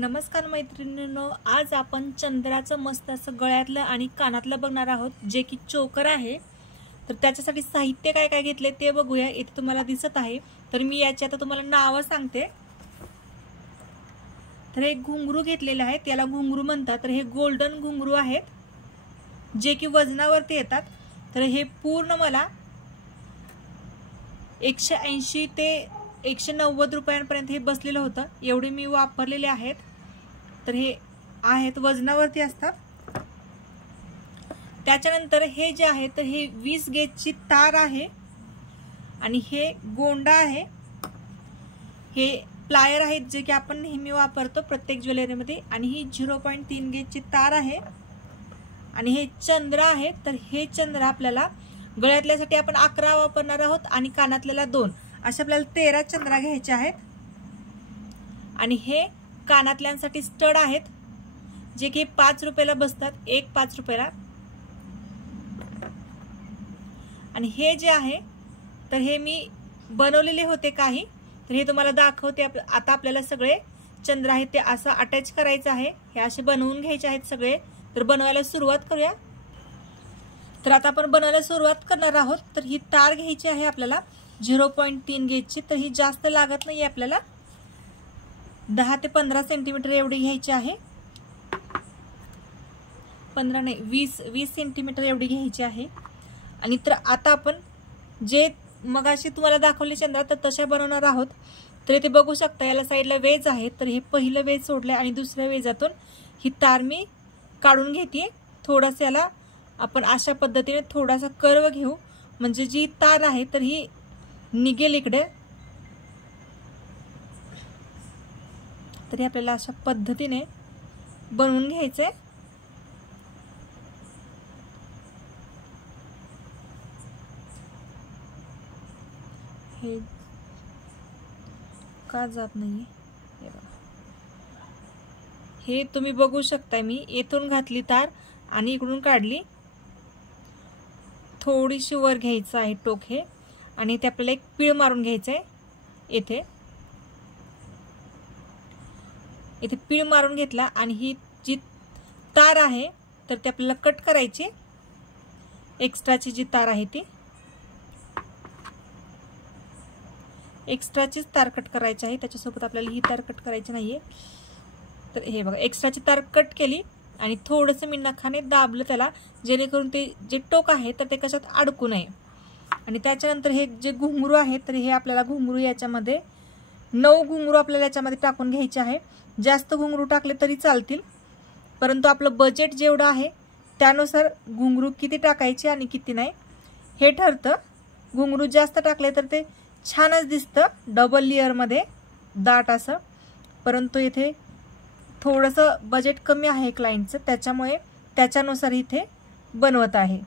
नमस्कार मैत्रिणींनो, आज आपण चंद्राचं मस्त असं गळ्यातलं आणि कानातलं बघणार आहोत, जे की चोकर आहे। तर त्याच्यासाठी साहित्य काय काय घेतले ते बघूया। इथे तुम्हाला दिसत आहे, तर मी याची आता तुम्हाला नाव सांगते। तर हे घुंगरू घेतलेले आहेत, याला घुंगरू म्हणतात। तर हे गोल्डन घुंगरू आहेत, जे की वजनावरती येतात। तर हे पूर्ण मला 180 ते 190 रुपयांपर्यंत हे बसलेलं होतं। एवढे मी वापरलेले आहेत। तर हे आहेत वजनावरती असतात। त्याच्यानंतर हे जे आहे तर हे 20 गेजची तार आहे आणि हे गोंडा आहे। हे प्लायर आहेत, जे की आपण नेहमी वापरतो प्रत्येक ज्वेलरीमध्ये। आणि ही 0.3 गेजची तार आहे आणि हे चंद्र आहे। तर हे चंद्र आपल्याला गळ्यातल्यासाठी आपण 11 वापरणार आहोत आणि कानातल्याला 2, अशा आपल्याला 13 चंद्रा घ्यायचे आहेत। आणि हे कानातल्यांसाठी स्टड आहेत, जे की 5 रुपयाला बसतात, एक 5 रुपयाला। आणि हे जे आहे तर हे मी बनवलेले होते काही, तर हे तुम्हाला दाखवते। आता आपल्याला सगळे चंद्र आहेत ते असं अटॅच करायचं आहे। हे असे बनवून घ्यायचे आहेत सगळे। तर बनवायला सुरुवात करूया। तर आता आपण बनवायला सुरुवात करणार आहोत। तर ही तार घ्यायची आहे आपल्याला 0.3 गेजची। तर ही जास्त लागत नाही आपल्याला, 10 ते 15 सेंटीमीटर एवढी घ्यायची आहे। 15 नाही, 20 सेंटीमीटर एवढी घ्यायची आहे। आणि तर आता आपण जे मगाशी तुम्हाला दाखवले चंद्र तर तशा बनवणार आहोत। तर इथे बघू शकता, याला साईडला वेज आहे। तर हे पहिलं वेज सोडले आणि दुसऱ्या वेजातून ही तार मी काढून घेते। थोडंसं याला आपण अशा पद्धतीने थोडासा कर्व घेऊ, म्हणजे जी तार आहे तर ही निघेल इकडे। तरी आपल्याला अशा पद्धतीने बनवून घ्यायचंय। हे का जात नाहीये, हे बघा। हे तुम्ही बघू शकता, मी येथून घातली तार आणि इकडून काढली। थोडीशी वर घ्यायचं आहे टोक हे, आणि इथे आपल्याला एक पीळ मारून घ्यायचंय। इथे पीळ मारून घेतला आणि ही जी तार आहे तर ती आपल्याला कट करायची। एक्स्ट्राची जी तार आहे ती एक्स्ट्राचीच तार कट करायची आहे, त्याच्यासोबत आपल्याला ही तार कट करायची नाहीये। तर हे बघा, एक्स्ट्राची तार कट केली आणि थोडंसं मी नखाने दाबलं त्याला, जेणेकरून ते जे टोक आहे तर ते कशात अडकू नये। आणि त्याच्यानंतर हे जे घुंगरू आहे तर हे आपल्याला घुंगरू याच्यामध्ये 9 घुंगरू आपल्याला याच्यामध्ये टाकून घ्यायचे आहे। जास्त घुंगरू टाकले तरी चालतील, परंतु आपलं बजेट जेवढं आहे त्यानुसार घुंगरू किती टाकायचे आणि किती नाही हे ठरतं। घुंगरू जास्त टाकले तर ते छानच दिसतं डबल लेअर मध्ये दाट असं, परंतु इथे थोडंसं बजेट कमी आहे क्लायंटचं, त्याच्यामुळे त्याच्यानुसार इथे बनवत आहे।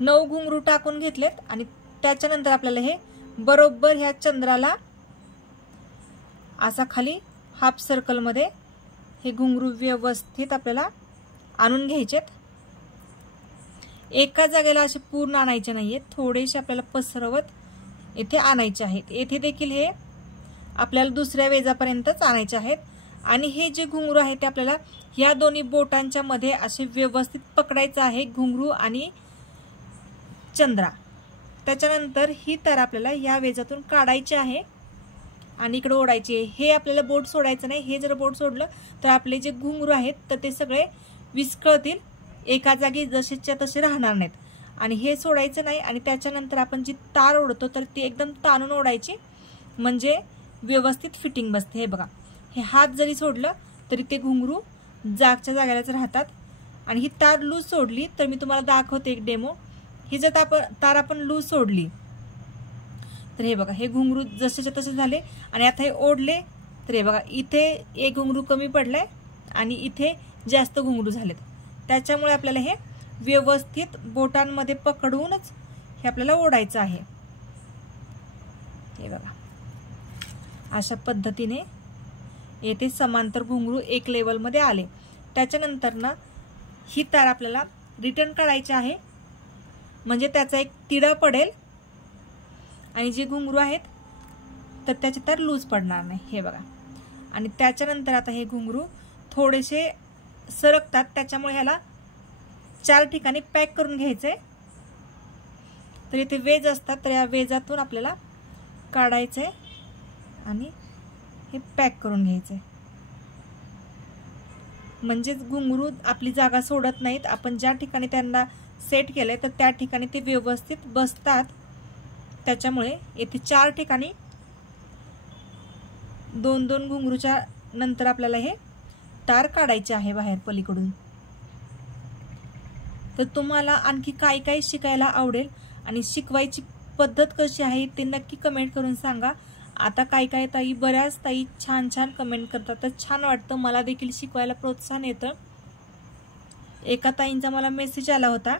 9 घुंगरू टाकून घेतलेत आणि त्याच्यानंतर आपल्याला हे बरोबर ह्या चंद्राला असा खाली हाफ सर्कल मध्ये हे घुंगरू व्यवस्थित आपल्याला आणून घ्यायचेत। एका जागेला असे पूर्ण आणायचे नाहीये, थोडेसे आपल्याला पसरवत इथे आणायचे आहेत। येथे देखील हे आपल्याला दुसऱ्या वेजापर्यंतच आणायचे आहेत। आणि हे जे घुंगरू आहे ते आपल्याला ह्या दोन्ही बोटांच्या मध्ये असे व्यवस्थित पकडायचं आहे, घुंगरू आणि चंद्रा। त्याच्यानंतर ही तार आपल्याला या वेजातून काढायची आहे आणि इकडे ओढायची आहे। हे आपल्याला बोट सोडायचं नाही, हे जर बोट सोडलं तर आपले जे घुंगरू आहेत तर ते सगळे विस्कळतील, एका जागी जसेच्या तसे राहणार नाहीत। आणि हे सोडायचं नाही। आणि त्याच्यानंतर आपण जी तार ओढतो तर ती एकदम ताणून ओढायची, म्हणजे व्यवस्थित फिटिंग बसते। हे बघा, हे हात जरी सोडलं तरी ते घुंगरू जागच्या जागेलाच राहतात। आणि ही तार लूज सोडली तर मी तुम्हाला दाखवते एक डेमो। ही जर तार आपण लूज सोडली तर हे बघा, हे घुंगरू जसेच्या तसे झाले। आणि आता हे ओढले तर हे बघा, इथे एक घुंगरू कमी पडलाय आणि इथे जास्त घुंगरू झालेत। त्याच्यामुळे आपल्याला हे व्यवस्थित बोटांमध्ये पकडूनच हे आपल्याला ओढायचं आहे। हे बघा, अशा पद्धतीने येथे समांतर घुंगरू एक लेवल मध्ये आले। त्याच्यानंतर ना ही तार आपल्याला रिटर्न काढायची आहे, म्हणजे त्याचा एक तिडा पडेल आणि जे घुंगरू आहेत तर त्याचे तार लूज पडणार नाही, हे बघा. आणि त्याच्यानंतर आता हे घुंगरू थोडेसे सरकतात, त्याच्यामुळे ह्याला 4 ठिकाणी पॅक करून घ्यायचंय. तर इथे वेज असतात, तर या वेजातून आपल्याला काढायचंय आणि हे पॅक करून घ्यायचंय. म्हणजेच घुंगरू आपली जागा सोडत नाहीत. आपण ज्या ठिकाणी त्यांना सेट केलंय तर त्या ठिकाणी ते व्यवस्थित बसतात. त्याच्यामुळे येथे 4 ठिकाणी 2-2 घुंगरूच्या नंतर आपल्याला हे तार काढायचे आहे बाहेर पलीकडून. तर तुम्हाला आणखी काय काय शिकायला आवडेल आणि शिकवायची पद्धत कशी आहे ते नक्की कमेंट करून सांगा. आता काय ताई, बऱ्याच ताई छान छान कमेंट करतात, तर छान वाटतं, मला देखील शिकवायला प्रोत्साहन येतं. एका ताईंचा मला मेसेज आला होता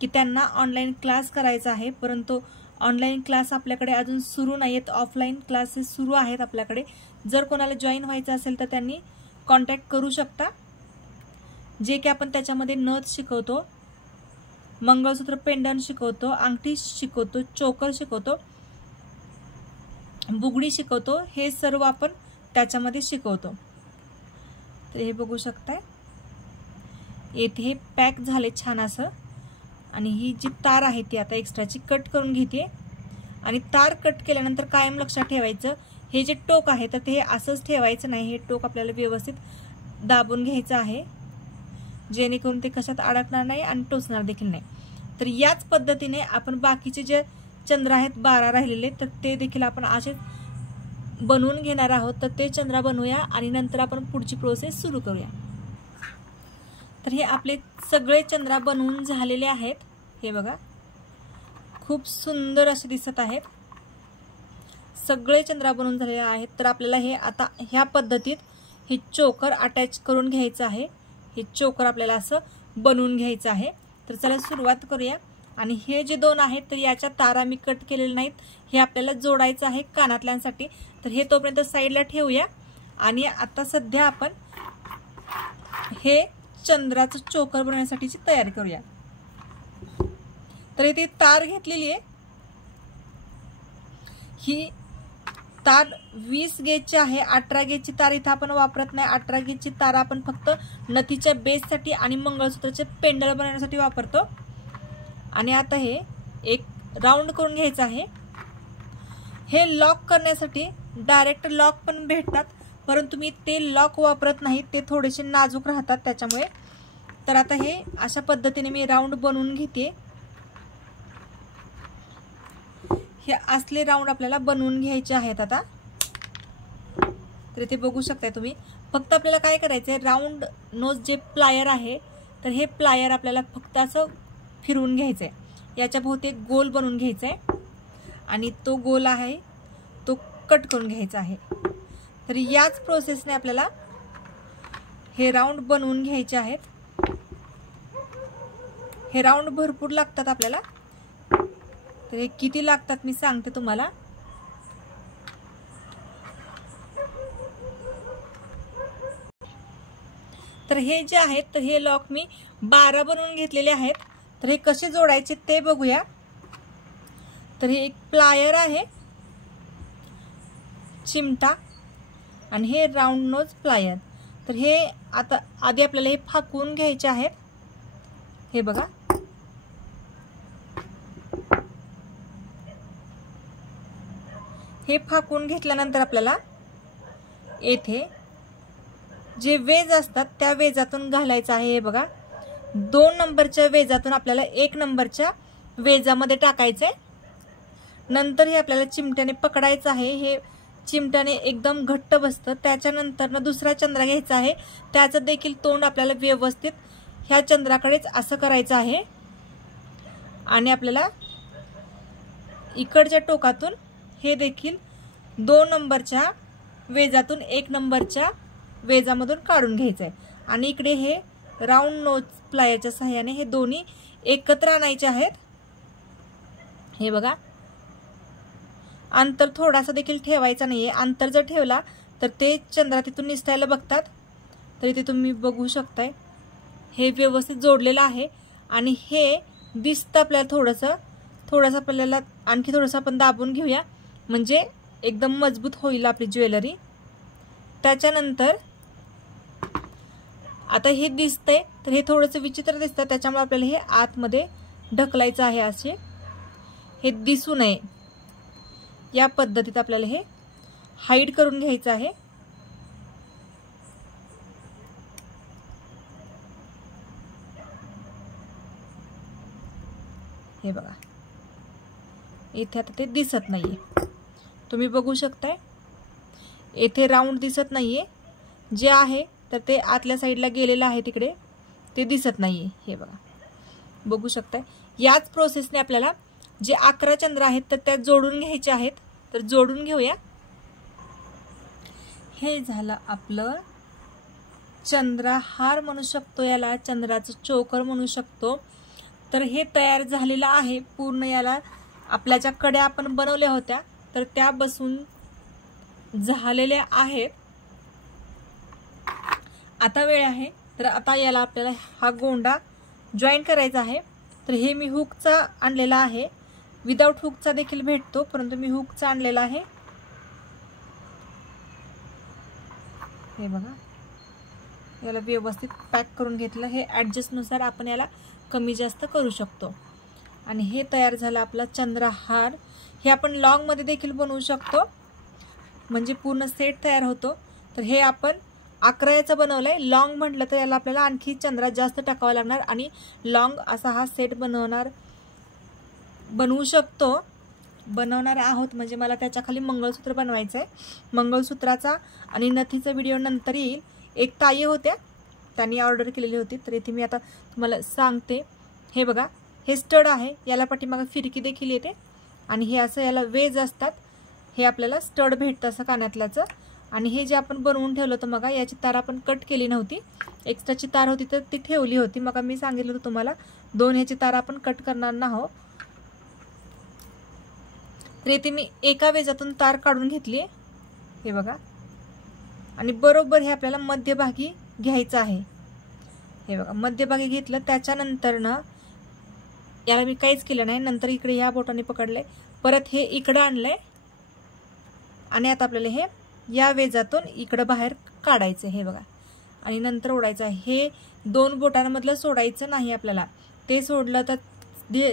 की त्यांना ऑनलाईन क्लास करायचा आहे, परंतु ऑनलाईन क्लास आपल्याकडे अजून सुरू नाही आहेत, ऑफलाईन क्लासेस सुरू आहेत आपल्याकडे. जर कोणाला जॉईन व्हायचं असेल तर त्यांनी कॉन्टॅक्ट करू शकता. जे की आपण त्याच्यामध्ये नथ शिकवतो, मंगळसूत्र पेंडंट शिकवतो, अंगठी शिकवतो, चोकर शिकवतो, बुगडी शिकवतो, हे सर्व आपण त्याच्यामध्ये शिकवतो. तर हे बघू शकताय, येथे हे पॅक झाले छान असं. आणि ही जी तार आहे ती आता एक्स्ट्राची कट करून घेते. आणि तार कट केल्यानंतर कायम लक्षात ठेवायचं, हे जे टोक आहे तर ते असंच ठेवायचं नाही, हे टोक आपल्याला व्यवस्थित दाबून घ्यायचं आहे, जेणेकरून ते कशात अडकणार नाही आणि टोचणार देखील नाही. तर याच पद्धतीने आपण बाकीचे जे चंद्र आहेत 12 राहिलेले, तर ते देखील आपण असेच बनवून घेणार आहोत. तर ते चंद्र बनवूया आणि नंतर आपण पुढची प्रोसेस सुरू करूया. तर हे आपले सगळे चंद्र बनवून झालेले आहेत. हे बघा, खूप सुंदर असे दिसत आहेत. सगळे चंद्र बनवून झालेले आहेत. तर आपल्याला हे आता ह्या पद्धतीत हे चोकर अटॅच करून घ्यायचं आहे. हे चोकर आपल्याला असं बनवून घ्यायचं आहे. तर चला सुरुवात करूया. आणि हे जे 2 आहेत तर याच्या तारा मी कट केलेले नाहीत, हे आपल्याला जोडायचं आहे कानातल्यांसाठी. तर हे तोपर्यंत साईडला ठेवूया. आणि आता सध्या आपण हे चंद्राचं चोकर बनवण्यासाठीची तयारी करूया. तर इथे तार घेतलेली आहे, ही तार 20 गेजची आहे. 18 गेजची तार इथं आपण वापरत नाही. 18 गेजची तार आपण फक्त नथीच्या बेससाठी आणि मंगळसूत्राचे पेंडल बनवण्यासाठी वापरतो. आणि आता हे एक राऊंड करून घ्यायचं आहे. हे लॉक करण्यासाठी डायरेक्ट लॉक पण भेटतात, परंतु मी ते लॉक वापरत नाही, ते थोडेसे नाजूक राहतात त्याच्यामुळे. तर आता हे अशा पद्धतीने मी राऊंड बनवून घेते. हे असले राऊंड आपल्याला बनवून घ्यायचे आहेत आता. तर इथे बघू शकताय तुम्ही, फक्त आपल्याला काय करायचं आहे, राऊंड नोज जे प्लायर आहे तर हे प्लायर आपल्याला फक्त असं फिरवून घ्यायचं आहे. याच्या भोवती एक गोल बनवून घ्यायचा आहे आणि तो गोल आहे तो कट करून घ्यायचा आहे. तर याच प्रोसेसने आपल्याला हे राऊंड बनवून घ्यायचे आहेत. हे राऊंड भरपूर लागतात आपल्याला. तर हे किती लागतात मी सांगते तुम्हाला. तर हे जे आहेत तर हे लॉक मी 12 बनवून घेतलेले आहेत. तर हे कसे जोडायचे ते बघूया. तर हे एक प्लायर आहे, चिमटा, आणि हे राऊंड नोज प्लायर. तर हे आता आधी आपल्याला हे फाकून घ्यायचे आहेत. हे बघा, हे फाकून घेतल्यानंतर आपल्याला येथे जे वेज असतात त्या वेजातून घालायचं आहे. हे बघा, 2 नंबरच्या वेजातून आपल्याला 1 नंबरच्या वेजामध्ये टाकायचंय. नंतर हे आपल्याला चिमट्याने पकडायचं आहे. हे चिमट्याने एकदम घट्ट बसतं. त्याच्यानंतर दुसरा चंद्र घ्यायचा आहे, त्याचं देखील तोंड आपल्याला व्यवस्थित ह्या चंद्राकडेच असं करायचं आहे. आणि आपल्याला इकडच्या टोकातून हे देखील 2 नंबरच्या वेजातून 1 नंबरच्या वेजामधून काढून घ्यायचं आहे. आणि इकडे हे राऊंड नोज प्लायरच्या सहाय्याने हे दोन्ही एकत्र आणायचे आहेत. हे बघा, अंतर थोडासा देखील ठेवायचा नाहीये. अंतर जर ठेवला तर ते चंद्रा तिथून निसटायला बघतात. तर इथे तुम्ही बघू शकताय हे व्यवस्थित जोडलेलं आहे. आणि हे दिसतं आपल्याला थोडंसं आपल्याला आणखी थोडंसं आपण दाबून घेऊया, म्हणजे एकदम मजबूत होईल आपली ज्वेलरी। त्याच्यानंतर आता हे दिसतंय तर हे थोडंसं विचित्र दिसतं, त्याच्यामुळे आपल्याला हे आतमध्ये ढकलायचं आहे। असे हे दिसू नये या पद्धतीत आपल्याला हे हाईड करून घ्यायचं आहे। हे बघा इथे आता ते दिसत नाहीये, तुम्ही बघू शकताय इथे राऊंड दिसत नाहीये, जे आहे तर ते आतल्या साईडला गेलेलं आहे तिकडे, ते दिसत नाहीये। हे बघा बघू शकताय। याच प्रोसेसने आपल्याला जे 11 चंद्र आहेत तर त्या जोडून घ्यायचे आहेत, तर जोडून घेऊया। हे झालं आपलं चंद्रहार म्हणू शकतो, याला चंद्राचं चोकर म्हणू शकतो। तर हे तयार झालेलं आहे पूर्ण। याला आपल्या ज्या कड्या आपण बनवल्या होत्या तर त्या बसून झालेल्या आहेत। आता वेळ आहे तर आता याला आपल्याला हा गोंडा जॉईन करायचा आहे। तर हे मी हुकचा आणलेला आहे, विदाउट हुकचा देखील भेटतो, परंतु मी हुकचा आणलेला आहे। हे बघा याला व्यवस्थित पॅक करून घेतलं। हे ॲडजस्टनुसार आपण याला कमी जास्त करू शकतो। आणि हे तयार झालं आपला चंद्रहार। हे आपण लॉंगमध्ये देखील बनवू शकतो, म्हणजे पूर्ण सेट तयार होतो। तर हे आपण 11 याचा बनवलाय। लॉंग म्हटलं तर याला आपल्याला आणखी चंद्रा जास्त टाकावा लागणार आणि लॉंग असा हा सेट बनवू शकतो, बनवणार आहोत। म्हणजे मला त्याच्या खाली मंगळसूत्र बनवायचं आहे। मंगळसूत्राचा आणि नथीचा व्हिडिओ नंतर येईल। एक ताई होत्या त्यांनी ऑर्डर केलेली होती, तर इथे मी आता तुम्हाला सांगते। हे बघा हे स्टड आहे, याला पाठीमागे फिरकी देखील येते आणि हे असं याला वेज असतात। हे आपल्याला स्टड भेटतं असं कानातल्याचं। आणि हे जे आपण बनवून ठेवलं होतं मग याची तार आपण कट केली नव्हती, एक्स्ट्राची तार होती तर ती ठेवली होती। मग मी सांगितलं होतं तुम्हाला 2 ह्याची तार आपण कट करणार नाहो। तर इथे मी एका वेजातून तार काढून घेतली, हे बघा। आणि बरोबर हे आपल्याला मध्यभागी घ्यायचं आहे। हे बघा मध्यभागी घेतलं, त्याच्यानंतर ना याला मी काहीच केलं नाही, नंतर इकडे ह्या बोटाने पकडले, परत हे इकडे आणलंय आणि आता आपल्याला हे या वेजातून इकडे बाहेर काढायचं। हे बघा आणि नंतर ओढायचं आहे। हे 2 बोटांमधलं सोडायचं नाही आपल्याला, ते सोडलं तर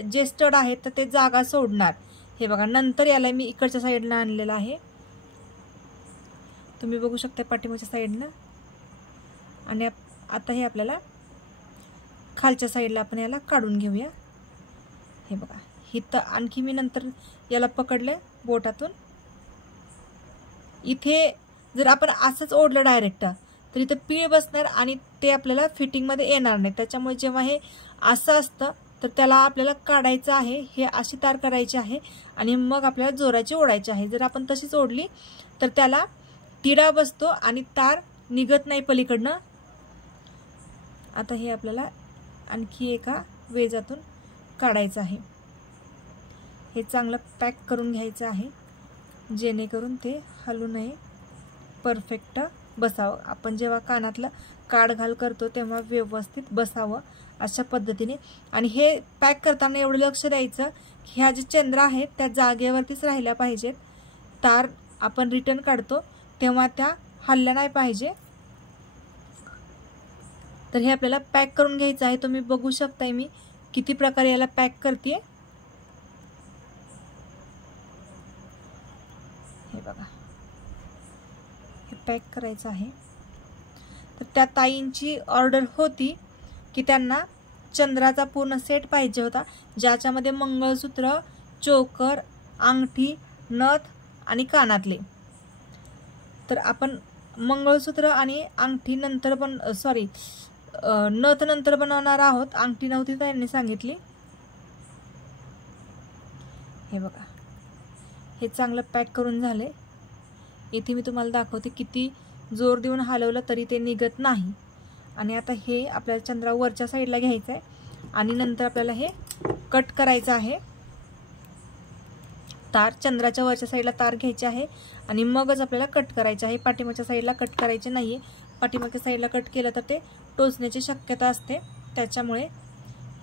जे स्टड आहेत तर ते जागा सोडणार। हे बघा नंतर याला मी इकडच्या साईडला आणलेलं आहे, तुम्ही बघू शकता पाठीमागच्या साईडनं। आणि आता हे आपल्याला खालच्या साईडला आपण याला काढून घेऊया। हे बघा इथं आणखी मी नंतर याला पकडले बोटातून। इथे जर आपण असंच ओढलं डायरेक्ट तर इथं पीळ बसणार आणि ते आपल्याला फिटिंगमध्ये येणार नाही। त्याच्यामुळे जेव्हा हे असं असतं तर त्याला आपल्याला काढायचं आहे, हे अशी तार करायची आहे आणि मग आपल्याला जोराची ओढायची आहे। जर आपण तशीच ओढली तर त्याला तिडा बसतो आणि तार निघत नाही पलीकडनं। आता हे आपल्याला आणखी एका वेजातून काढायचं आहे। हे चांगलं पॅक करून घ्यायचं आहे, जेणेकरून ते हलू नये, परफेक्ट बसावं। आपण जेव्हा कानातलं काढ घाल करतो तेव्हा व्यवस्थित बसावं अशा पद्धतीने। आणि हे पॅक करताना एवढं लक्ष द्यायचं की ह्या जे चंद्र आहेत त्या जागेवरतीच राहिल्या पाहिजेत। तार आपण रिटर्न काढतो तेव्हा त्या हलल्या नाही पाहिजे। तर हे आपल्याला पॅक करून घ्यायचं आहे। तुम्ही बघू शकताय मी किती प्रकारे याला पॅक करते। हे बघा हे पॅक करायचं आहे। तर त्या ताईंची ऑर्डर होती की त्यांना चंद्राचा पूर्ण सेट पाहिजे होता, ज्याच्यामध्ये मंगळसूत्र, चोकर, अंगठी, नथ आणि कानातले। तर आपण मंगळसूत्र आणि अंगठी नंतर नथ नंतर बनवणार आहोत, अंगठी नव्हती त्यांनी सांगितली। हे बघा हे चांगलं पॅक करून झाले। इथे मी तुम्हाला दाखवते किती जोर देऊन हलवलं तरी ते निघत नाही। आणि आता हे आपल्याला चंद्रावरच्या साईडला घ्यायचं आहे आणि नंतर आपल्याला हे कट करायचं आहे। तार चंद्राच्या वरच्या साईडला तार घ्यायची आहे आणि मगच आपल्याला कट करायचे आहे। पाठीमागच्या साईडला कट करायचे नाहीये, पाठीमागच्या साईडला कट केलं तर ते टोचण्याची शक्यता असते, त्याच्यामुळे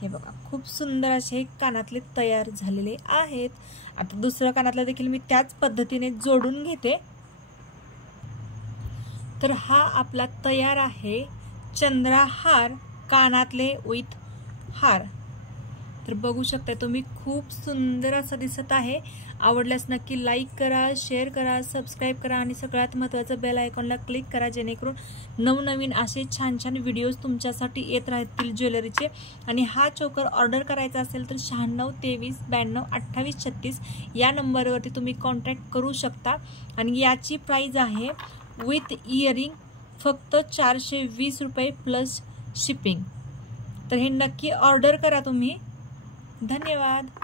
हे बघा खूप सुंदर असे हे कानातले तयार झालेले आहेत. आता दुसरं कानातलं देखील मी त्याच पद्धतीने जोडून घेते. तर हा आपला तयार आहे चंद्रहार कानातले विथ हार. तर बघू शकता तुम्ही खूप सुंदर असं दिसत आहे. आवडल्यास नक्की लाईक करा, शेअर करा, सबस्क्राईब करा आणि सगळ्यात महत्त्वाचं बेल आयकॉनला क्लिक करा, जेणेकरून नवनवीन असे छान छान व्हिडिओज तुमच्यासाठी येत राहतील ज्वेलरीचे. आणि हा चोकर ऑर्डर करायचा असेल तर 96 23 92 28 36 या नंबरवरती तुम्ही कॉन्टॅक्ट करू शकता. आणि याची प्राईज आहे विथ इयरिंग फक्त 420 रुपये प्लस शिपिंग. तर हे नक्की ऑर्डर करा तुम्ही. धन्यवाद.